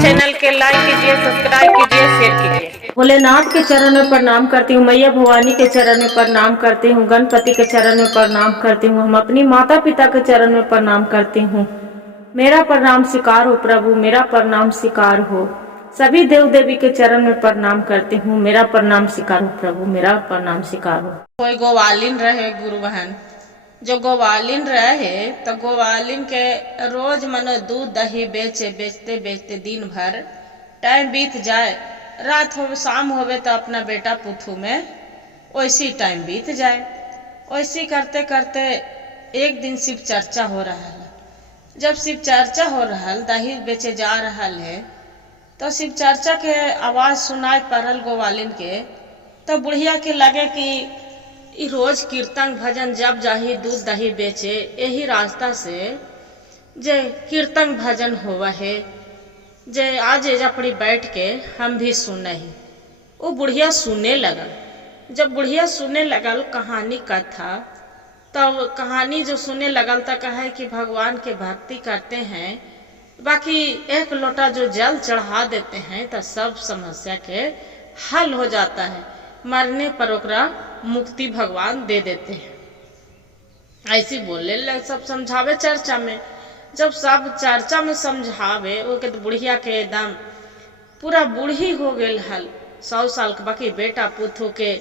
Channel के like कीजिए, subscribe कीजिए, शेयर कीजिए। भोलेनाथ के चरण में प्रणाम करती हूँ, मैया भवानी के चरण में प्रणाम करती हूँ, गणपति के चरण में प्रणाम करती हूँ, हम अपनी माता पिता के चरण में प्रणाम करती हूँ। मेरा प्रणाम स्वीकार हो प्रभु, मेरा प्रणाम स्वीकार हो। सभी देव देवी के चरण में प्रणाम करती हूँ, मेरा प्रणाम स्वीकार हो प्रभु, मेरा प्रणाम स्वीकार हो। कोई गोवालिन रहे गुरु बहन, जो गोवालिन रहे तो गोवालिन के रोज मनो दूध दही बेचे, बेचते बेचते दिन भर टाइम बीत जाए, रात हो शाम होवे तो अपना बेटा पुथू में वैसी टाइम बीत जाए। वैसी करते करते एक दिन शिव चर्चा हो रहा है। जब शिव चर्चा हो रहा है, दही बेचे जा रहा है, तो शिव चर्चा के आवाज सुनाई पड़ल गोवालिन के। तो बुढ़िया के लगे कि रोज कीर्तन भजन जब जाही दूध दही बेचे, यही रास्ता से जे कीर्तन भजन होवा है, जे आज जपड़ी बैठ के हम भी सुने ही। वो बुढ़िया सुनने लगल। जब बुढ़िया सुनने लगल कहानी कथा, तब कहानी जो सुनने लगल तो कहे कि भगवान के भक्ति करते हैं, बाकी एक लोटा जो जल चढ़ा देते हैं तो सब समस्या के हल हो जाता है, मरने पर ओकरा मुक्ति भगवान दे देते हैं। ऐसी बोले लग, सब समझावे चर्चा में। जब सब चर्चा में समझावे, वो के तो बुढ़िया के एकदम पूरा बूढ़ी हो गई हल, 100 साल के, बाकी बेटा पुथू के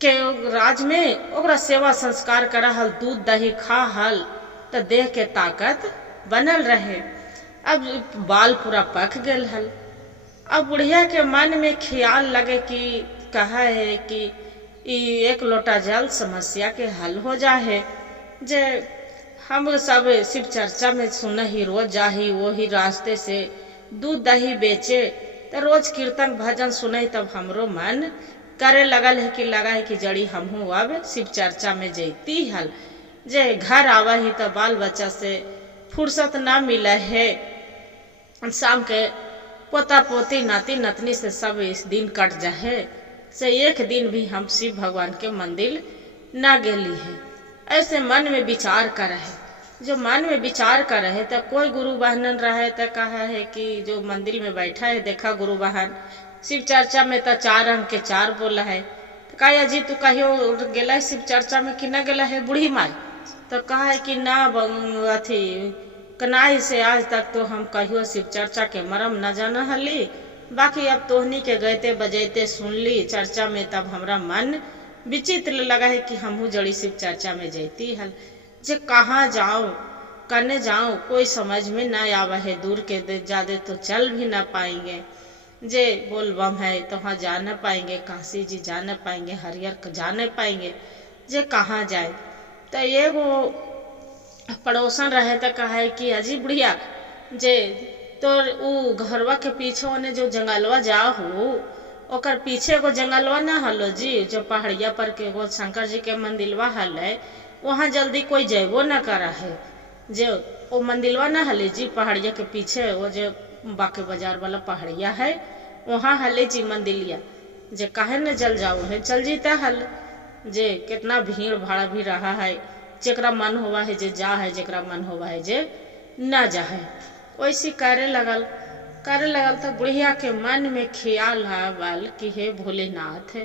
राज में ओकरा सेवा संस्कार करा हल, दूध दही खा हल, तो देह के ताकत बनल रहे। अब बाल पूरा पक गल हल। अब बुढ़िया के मन में ख्याल लगे कि कहा है कि एक लोटा जल समस्या के हल हो जाए। जे हम सब शिव चर्चा में सुन ही रोज जाही, वही रास्ते से दूध दही बेचे, तो रोज कीर्तन भजन सुने, तब हमरो मन करे लगल है कि लगा है कि जड़ी हमहू अब शिव चर्चा में जैती हल। जे घर आवा ही तो बाल बच्चा से फुर्सत ना मिले है, शाम के पोता पोती नाती नतनी से सब इस दिन कट जाए, से एक दिन भी हम शिव भगवान के मंदिर ना गेली है। ऐसे मन में विचार कर है। जो मन में विचार कर रहे तो कोई गुरु बहनन रहे तो कहा है कि जो मंदिर में बैठा है, देखा गुरु बहन शिव चर्चा में तो 4 अंक के 4 बोला है, तो कहा जी तू कहियो गेला है शिव चर्चा में कि ना गेला है बुढ़ी माई? तो कहा है कि ना अथी कनाई से आज तक तो हम कहियो शिव चर्चा के मरम न जाना हली, बाकी अब तोहनी के गैते बजैते सुन ली चर्चा में, तब हमरा मन विचित्र लगा है कि हमहू जड़ी शिव चर्चा में जैती हल। जे कहाँ जाऊं करने जाऊं कोई समझ में ना आवा है, दूर के ज्यादा तो चल भी ना पाएंगे। जे बोलबम है तो वहाँ जा न पाएंगे, काशी जी जा न पाएंगे, हरियर जा न पाएंगे, जे कहाँ जाए। तो ये वो पड़ोसन रहे तो कहा है कि अजी बुढ़िया जे तो उ घरवा के पीछे ओने जो जंगलवा जा हो, ओकर पीछे एगो जंगलवा ना हलो जी, जो पहाड़िया पर के एगो शंकर जी के मंदिरवा हल है, वहाँ जल्दी कोई जैबो न करा है। जो वो मंदिरवा ना हले जी पहाड़िया के पीछे, वो जो बाके बाजार वाला पहाड़िया है, वहाँ हले जी मंदिलिया, जे काहे न जल जाओ है, चल जीता हल। जे कितना भीड़ भाड़ा भी रहा है, जेकरा मन हुआ है जे जा है, जेकरा मन हुआ है जे न जा है। वैसी करे लगल तो बुढ़िया के मन में ख्याल आवल कि हे भोलेनाथ,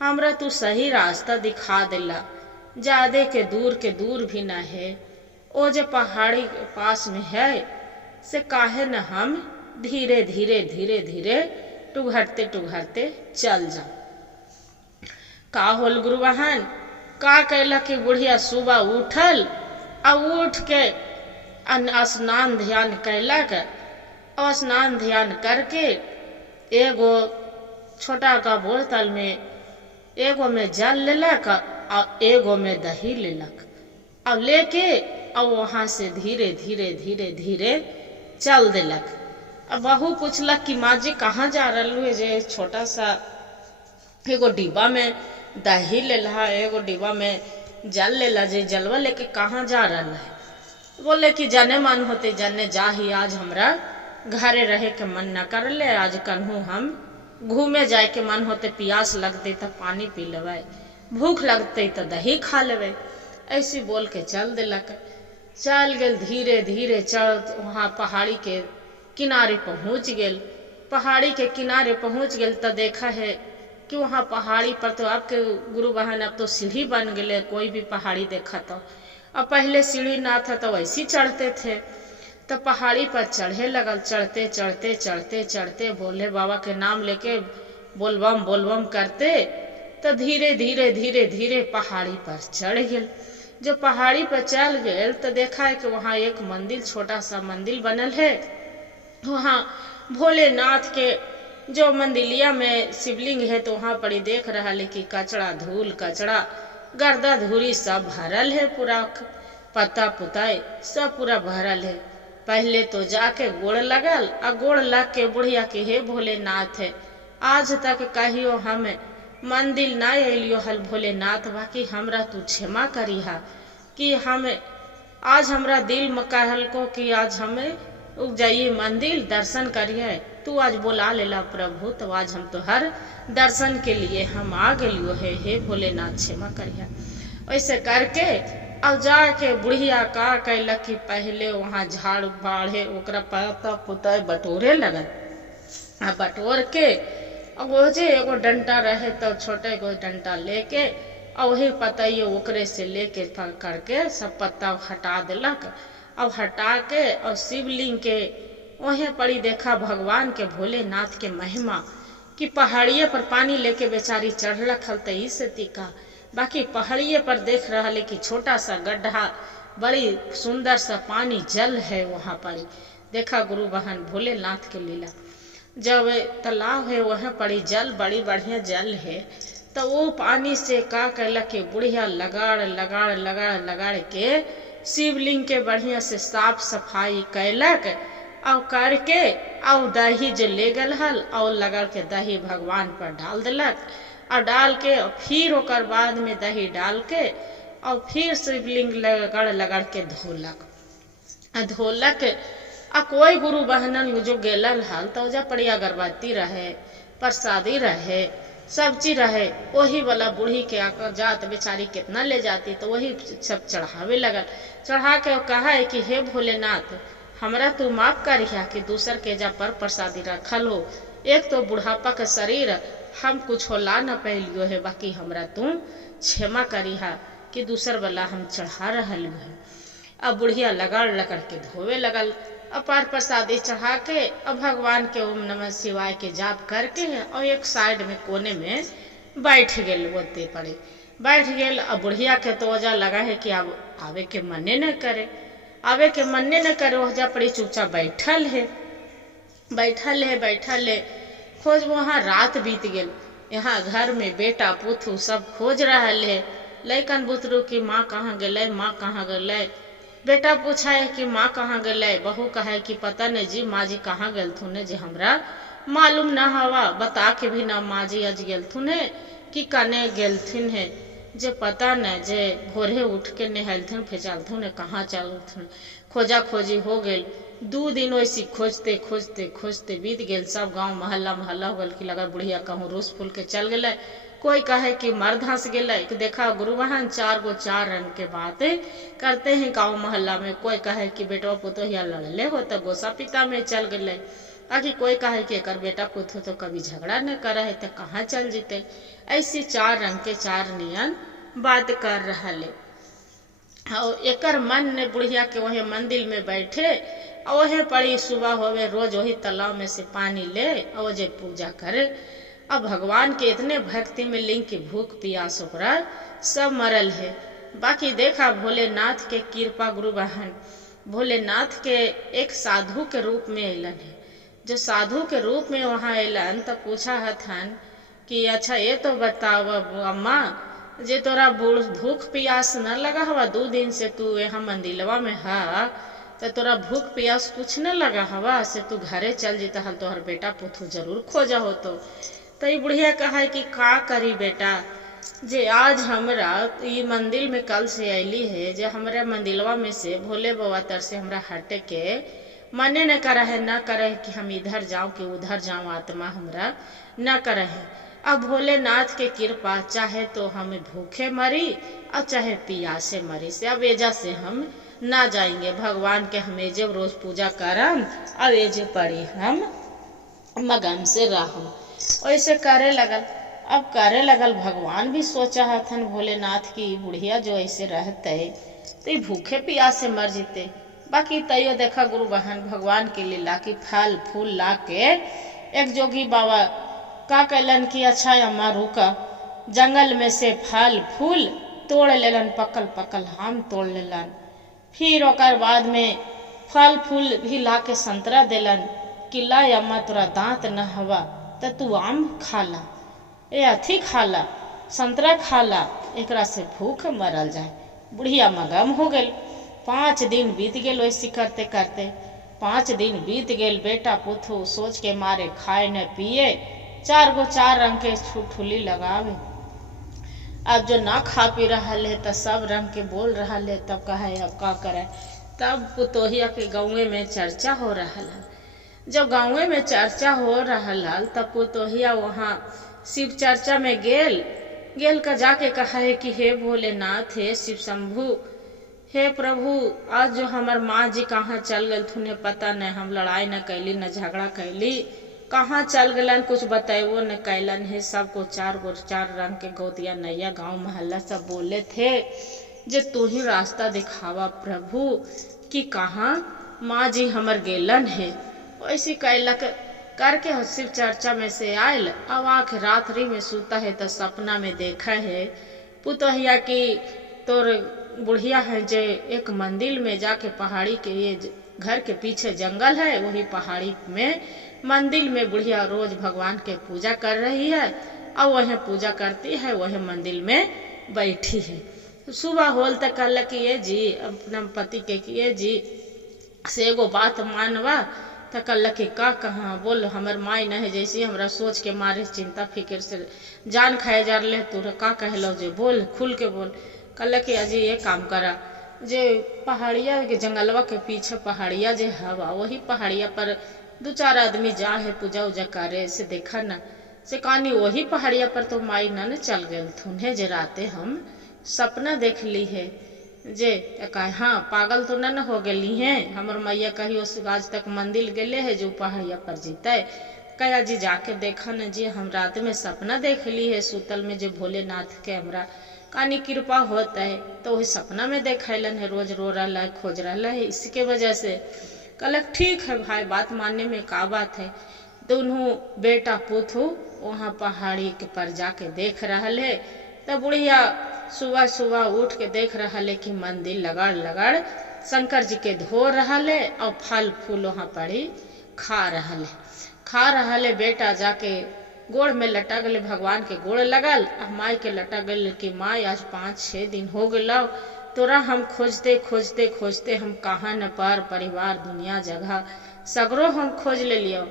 हमरा तू सही रास्ता दिखा देला, ज्यादे के दूर भी न है, ओ जो पहाड़ी के पास में है, से काहे न हम धीरे धीरे टुघरते चल जा। का होल गुरु बहन, का कैला कि बुढ़िया सुबह उठल, अब उठ के स्नान ध्यान कैलक, और स्नान ध्यान करके एगो छोटा का बोतल में एगो में जल लेलक और एगो में दही लेलक, और लेके और वहां से धीरे धीरे चल देलक। अब बहू पूछलक कि माँ जी कहाँ जा रही है? जे छोटा सा एगो डिब्बा में दही लेला, एगो डिब्बा में जल लेला, जे जलवा लेके कहाँ जा रहा है? बोले कि जाने मन होते जाने जा ही, आज हमरा घरे रहे के मन न कर ले, आज कन्हू हम घूमे जाए के मन होते, प्यास लगते तो पानी पी लेवे, भूख लगते तो दही खा लेवे। ऐसी बोल के चल दिलक। चल गेल धीरे धीरे चढ़, वहाँ पहाड़ी के किनारे पहुँच गेल। पहाड़ी के किनारे पहुँच गेल तो देखा है कि वहाँ पहाड़ी पर तो आपके गुरु बहन अब तो सीढ़ी बन गए, कोई भी पहाड़ी देखा तो। अब पहले सीढ़ी ना था तो वैसे चढ़ते थे। तो पहाड़ी पर चढ़े लगल, चढ़ते चढ़ते चढ़ते चढ़ते भोले बाबा के नाम लेके बोलबम बोलबम करते तो धीरे धीरे धीरे धीरे पहाड़ी पर चढ़ गेल। जो पहाड़ी पर चल गए तो देखा है कि वहाँ एक मंदिर, छोटा सा मंदिर बनल है। वहाँ भोलेनाथ के जो मंदिलिया में शिवलिंग है तो वहाँ पर देख रहा है कि कचड़ा धूल कचड़ा गर्दा धूरी सब भरल है, पूरा पत्ता पुताई सब पूरा भरल है। पहले तो जाके गोड़ लगल, आ गोड़ लग के बुढ़िया के हे भोलेनाथ है, आज तक कहियो हमें मंदिर ना अलियो हल भोलेनाथ, बाकी हमरा तू क्षमा करिहा कि हमें आज हमरा दिल में कहल को कि आज हमें उग जाइए मंदिर दर्शन करिए। तू आज बुला लेला प्रभु, तो आज हम तो हर दर्शन के लिए हम आ गलियो है, हे भोलेनाथ क्षमा करिया। वैसे करके अब जाके बुढ़िया का कैलक कि पहले वहाँ झाड़ बाढ़े ओकरा पत्ता पुताई बटोरे लगल। आ बटोर के अब वो जे एगो डंटा रहे तो छोटे एगो डंटा लेके और वही पतइये ओकरे से लेके करके सब पत्ता हटा दिलक। अब हटा के और शिवलिंग के वहीं पड़ी देखा भगवान के भोलेनाथ के महिमा कि पहाड़िए पर पानी लेके बेचारी चढ़लक हल तई से तीका, बाकी पहाड़िए पर देख रहा है कि छोटा सा गड्ढा, बड़ी सुंदर सा पानी जल है वहाँ पर। देखा गुरु बहन भोलेनाथ के लीला, जब तालाब है वहाँ पड़ी जल, बड़ी बढ़िया जल है। तो वो पानी से का कैलक कि बुढ़िया लगाड़ लगाड़ लगाड़ लगाड़ के शिवलिंग के बढ़िया से साफ सफाई कैलक और करके और दही जो ले गल हल और लगा के दही भगवान पर डाल दिलक और डाल के फिर ओकर बाद में दही डाल के और फिर शिवलिंग लगड़ लगड़ के धोलक आ कोई गुरु बहनन जो गेलल हल तो जा पड़ी अगरबत्ती रहे, प्रसादी रहे, सब चीज रहे, वही वाला बूढ़ी के आकर जात बेचारी कितना ले जाती तो वही सब चढ़ावे लगल। चढ़ा के कहा है कि हे भोलेनाथ हमरा तू माफ करिहा कि दूसर के जा पर प्रसादी रखल हो, एक तो बुढ़ापा के शरीर हम कुछ ला न पैलियो है, बाकी हमरा तू क्षमा करिहा कि दूसर वाला हम चढ़ा रहल है। अब बुढ़िया लगड़ लगड़ के धोवे लगल, अपार प्रसादी चढ़ा के अब भगवान के ओम नमः शिवाय के जाप करके और एक साइड में कोने में बैठ गेल, बोलते पड़े बैठ गेल। अब बुढ़िया के तो वजह लगा है कि अब आवे के मने न करे, आवे के मने न करे, वजह पड़ी चुपचाप बैठल है बैठल है। खोज वहाँ रात बीत गेल, यहाँ घर में बेटा पुथु सब खोज रहा है, लैकन बुतरू की माँ कहाँ गए, माँ कहाँ गए। बेटा पूछा है कि माँ कहाँ गए, बहू कहे कि पता नहीं जी माँ जी कहाँ गल थुने, जे हमरा मालूम न हवा, बता के भी ना माँ जी आज गेल थुने कि कने गेलथिन है, जे पता न, जे भोरे उठ के नहलथिन फेंचलथुन कहाँ चलथुन। खोजा खोजी हो गेल, 2 दिन वैसी खोजते खोजते खोजते बीत गेल। सब गांव मोहल्ला हो गल कि लगा बुढ़िया कहूँ रूस फूल के चल गए, कोई कहे कि मर धंस गए। देखा गुरु बहन 4 रंग के बातें करते हैं गांव मोहल्ला में। कोई कहे कि बेटा पुतोहिया लड़ले हो तो गोसा पिता में चल गए, आखिर कोई कहे कि एकर बेटा पुतो तो कभी झगड़ा न करे है तो कहाँ चल जीते। ऐसी 4 रंग के 4 नियन बात कर रहा ले। और एकर मन ने बुढ़िया के वही मंदिर में बैठे और वही पड़ी सुबह होवे रोज वही तालाब में से पानी ले और जे पूजा करे। अब भगवान के इतने भक्ति में लिंग की भूख प्यास ओकरा सब मरल है। बाकी देखा भोलेनाथ के कृपा गुरु बहन भोलेनाथ के एक साधु के रूप में अलन है। जो साधु के रूप में वहाँ अलन तो पूछा हथन कि अच्छा ये तो बताओ अम्मा, जे तोरा भूख प्यास न लगा हवा, 2 दिन से तू यहाँ मंदिलवा में है तो तोरा भूख प्यास कुछ न लगा हवा, से तू घरे चल जीता हल तोहर बेटा पुथु जरूर खोजा हो। तो ये बुढ़िया कहा कि का करी बेटा, जे आज हमरा ये मंदिर में कल से अली है, जे हमरा मंदिलवा में से भोले बाबा तर से हमरा हटे के मने न करे है, न करे कि हम इधर जाऊं कि उधर जाऊं, आत्मा हमरा न करे है। अब भोलेनाथ के कृपा चाहे तो हम भूखे मरी और चाहे पियासे मरी, से अब एजा से हम ना जाएंगे भगवान के हमें जब रोज पूजा करम अब ये जे पड़ी हम मगन से रहम। वैसे करे लगल। अब करे लगल भगवान भी सोचा हथन भोलेनाथ की बुढ़िया जो ऐसे रहते तो भूखे प्यासे मर जीते। बाकी तैयो देखा गुरु बहन भगवान के लीला की फल फूल ला के एक जोगी बाबा का कैलन की अच्छा अम्मा रुका जंगल में से फल फूल तोड़ लेलन पकल पकल हम तोड़ लेलन। फिर ओकर बाद में फल फूल भी ला के संतरा देलन कि ला अम्मा तोरा दांत न हवा त तू आम खाला ए अथी खाला संतरा खाला एकरा से भूख मरल जाए। बुढ़िया मगम हो गई। 5 दिन बीत गेल वैसी करते करते 5 दिन बीत गेल। बेटा पुथु सोच के मारे खाए न पिए 4 रंग के ठुली लगावे। अब जो ना खा पी रहा है तो सब रंग के बोल रहा है तब कहे अब का करे। तब पुतोहिया के गाँव में चर्चा हो रहा है। जब गाँव में चर्चा हो रहा है तब पुतोहिया वहाँ शिव चर्चा में गेल का जाके कहा है कि हे भोलेनाथ हे शिव शंभु हे प्रभु आज जो हमार माँ जी कहाँ चल गए तुने पता नहीं। हम लड़ाई न कैली न झगड़ा कैली कहाँ चल गलन कुछ बताइयो न कैलन है। सबको 4 रंग के गोतिया नैया गांव मोहल्ला सब बोले थे जे तू ही रास्ता दिखावा प्रभु कि कहाँ माँ जी हमर गेलन है। वैसी कैलक करके शिव चर्चा में से आयल। अब आँख रात्रि में सूता है तो सपना में देखा है पुतोहिया की तोर बुढ़िया है जे एक मंदिर में जाके पहाड़ी के ये घर के पीछे जंगल है वही पहाड़ी में मंदिर में बुढ़िया रोज भगवान के पूजा कर रही है और वह पूजा करती है वह मंदिर में बैठी है। सुबह होल तक कल कि ये जी अपना पति के किए जी से एगो बात मानवा तो कल कि का कहाँ बोल हमर माई न है जैसी हमरा सोच के मारे चिंता फिक्र से जान खाए जा रहे तू का कहलो जे बोल खुल के बोल। कल कि अजी ये काम करा जे पहाड़िया के जंगलवा के पीछे पहाड़िया जे हवा वही पहाड़िया पर 2-4 आदमी जा है पूजा उजा करे से देखा न से कहानी वही पहाड़िया पर तो माई न चल गए थुने जे राते हम सपना देख ली है जे कहे हाँ पागल तो न हो गई है हमर मैया कहियो आज तक मंदिर गेले है जो पहाड़िया पर जीते कया जी जाके देखा न जी हम रात में सपना देख ली है सुतल में जो भोलेनाथ के हमरा कानी कृपा होता है तो वही सपना में देखैलन है रोज रो रहा है खोज रहा है इसके वजह से कलक ठीक है भाई बात मानने में का बात है। दोनों बेटा पुथु वहाँ पहाड़ी के पर जाके देख रहा है तब बुढ़िया सुबह सुबह उठ के देख रहा है कि मंदिर लगड़ शंकर जी के धो रहा है और फल फूल वहाँ पड़ी खा रहा है। बेटा जाके गोड़ में लटक गए भगवान के गोड़ लगल माई के लटक गए कि माई आज 5-6 दिन हो गए तोरा हम खोजते खोजते खोजते हम कहाँ न पर परिवार दुनिया जगह सगरो हम खोज ले लियो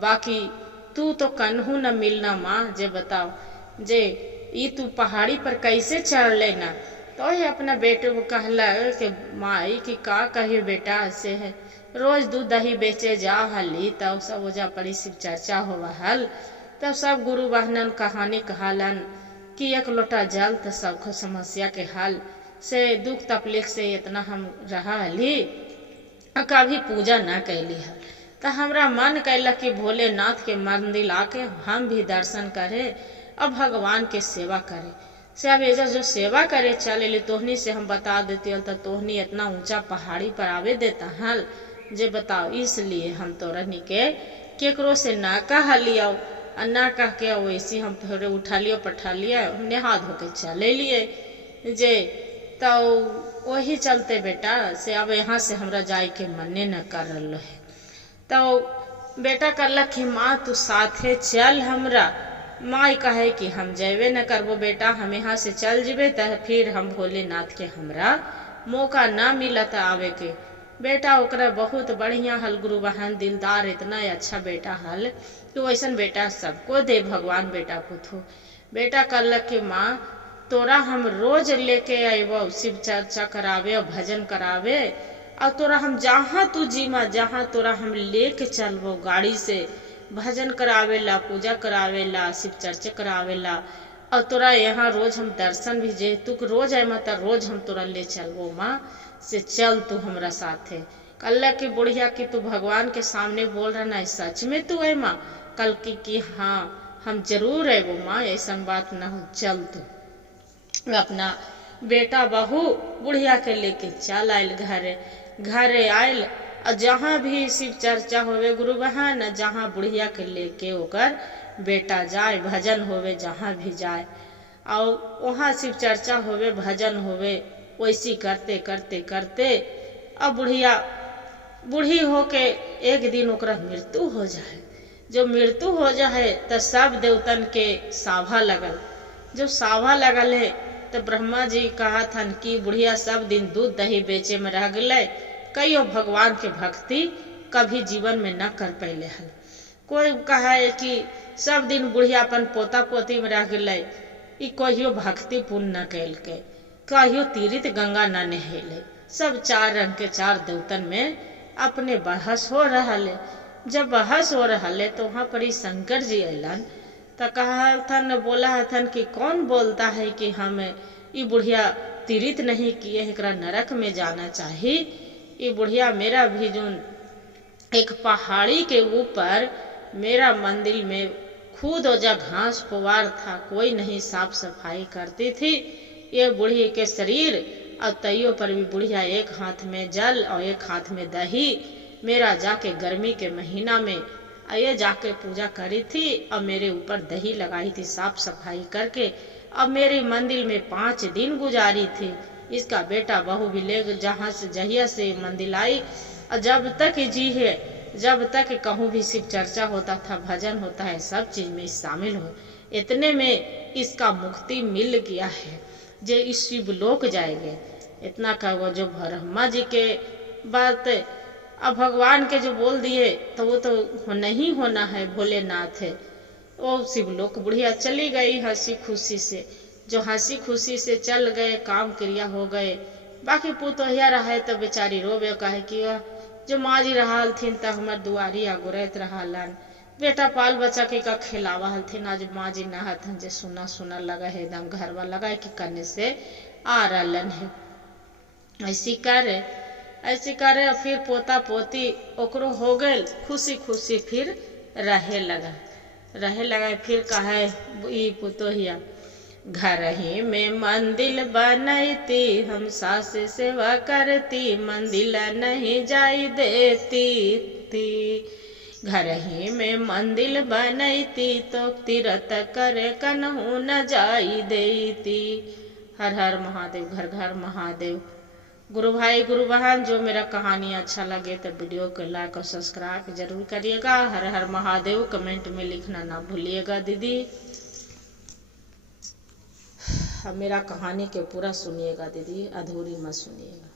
बाकी तू तो कन्हू न मिलना माँ जे बताओ जे ई तू पहाड़ी पर कैसे चढ़ लेना। तो ये अपना बेटे को कहला कि माई की का कहिए बेटा से है रोज दूध दही बेचे जा हली तब सब ओजा पड़ी शिव चर्चा होवा हल तब सब गुरु बहनन कहानी कहलन कि 1 लोटा जल तो सबको समस्या के हल से दुख तकलीफ से इतना हम रहा हली कभी पूजा न कैली हल तो हमरा मन कैलक कि भोलेनाथ के मंदिर आके हम भी दर्शन करे और भगवान के सेवा करे से अब एजा जो सेवा करे चले तोहनी से हम बता देती हल तो तोहनी इतना ऊंचा पहाड़ी पर आवे देता हल जे बताओ इसलिए हम तोरनी के केकरो से ना कह लियो और ना कह के वैसे हम थोड़े उठा लियो पठा लिया नहा धो के चले लिए जे तो वही चलते बेटा से अब यहाँ से हमरा जाए के मने न कर रहा है। तो बेटा कहलक कि माँ तू साथे चल हमरा माई कहे कि हम जेबे न करबो बेटा हम यहाँ से चल जेबे तो फिर हम भोलेनाथ के हमरा मौका ना मिलत आवे के। बेटा ओकरा बहुत बढ़िया हल गुरु बहन दिलदार इतना अच्छा बेटा हल कि वैसन बेटा सबको दे भगवान बेटा पुथु। बेटा कहलक कि माँ तोरा हम रोज लेके अबो शिव चर्चा करावे और भजन करावे और तोरा हम जहाँ तू जीमा जहाँ तोरा हम लेके चलबो गाड़ी से भजन करावेला पूजा करावेला शिव चर्चा करावेला और तोरा यहाँ रोज हम दर्शन भी जे तू रोज आए तो रोज हम तोरा ले चलबो माँ से चल तू हमरा साथे। कल की बुढ़िया की तू भगवान के सामने बोल रहा ना, सच में तू है माँ? कल की हाँ हम जरूर है वो माँ, ऐसा बात ना हो, चल तू। अपना बेटा बहू बुढ़िया के लेके चल आयल घरे आयल। और जहाँ भी शिव चर्चा होवे गुरु बहन, जहाँ बुढ़िया के लेके ओकर बेटा जाए, भजन होवे जहाँ भी जाए, और वहाँ शिव चर्चा होवे भजन होवे, वैसी करते करते करते अब बूढ़ी होके एक दिन ओकरा मृत्यु हो जाए। जो मृत्यु हो जाए तो सब देवतन के साभा लगल। जो साभा लगल है तो ब्रह्मा जी कहा था कि बुढ़िया सब दिन दूध दही बेचे में रह गए, कईयो भगवान के भक्ति कभी जीवन में न कर पैले हल। कोई कहा है कि सब दिन बुढ़िया अपन पोता पोती में रह गए, कहियो भक्ति पुण्य न कैल के, कहियो तीर्थ गंगा न नहेले। सब चार रंग के चार देवतन में अपने बहस हो रहा है। जब बहस हो रहा है तो वहाँ पर ही शंकर जी अलन तो कहा था, बोला था कि कौन बोलता है कि हम ये बुढ़िया तीर्थ नहीं किए, एकरा नरक में जाना चाहिए। ये बुढ़िया मेरा भी जो एक पहाड़ी के ऊपर मेरा मंदिर में खुद हो जा घास पुआर था, कोई नहीं साफ सफाई करती थी। ये बुढ़ी के शरीर और तैयो पर भी बुढ़िया एक हाथ में जल और एक हाथ में दही मेरा जाके गर्मी के महीना में ये जाके पूजा करी थी और मेरे ऊपर दही लगाई थी साफ सफाई करके। अब मेरे मंदिर में 5 दिन गुजारी थी। इसका बेटा बहू भी ले जहाँ से जहिया से मंदिर आई, और जब तक जी है, जब तक कहूँ भी शिव चर्चा होता था, भजन होता है, सब चीज में शामिल हो। इतने में इसका मुक्ति मिल गया है, जो इस शिव लोक जाएंगे। इतना कहो जो ब्रह्मा जी के बात अब भगवान के जो बोल दिए तो वो तो नहीं होना है, भोलेनाथ है। वो शिवलोक बुढ़िया चली गई हंसी खुशी से। जो हंसी खुशी से चल गए, काम क्रिया हो गए। बाकी पुतोहिया रहे तो बेचारी रोबे कहे कि जो माँ जी रहा थीन तो हमार दुआरी आगुरत रहा, बेटा पाल बच्चा के का खिलावा हलथिन। आज माँ जी नहात जे सुना सुना लगा है, एकदम घरवा लगा कि करने से आ रहलन है। ऐसी करे फिर पोता पोती ओकरो हो गए, खुशी खुशी फिर रहे लगा। फिर कहे ई पुतोहिया, घर ही में मंदिर बनैती, हम सास सेवा करती, मंदिर नहीं जाई देती थी। घर ही में मंदिर बनैती, तो तीरथ करे कन्हू न जाई देती। हर हर महादेव, घर घर महादेव। गुरु भाई गुरु बहन, जो मेरा कहानी अच्छा लगे तो वीडियो को लाइक और सब्सक्राइब जरूर करिएगा। हर हर महादेव कमेंट में लिखना ना भूलिएगा दीदी। मेरा कहानी के पूरा सुनिएगा दीदी, अधूरी मत सुनिएगा।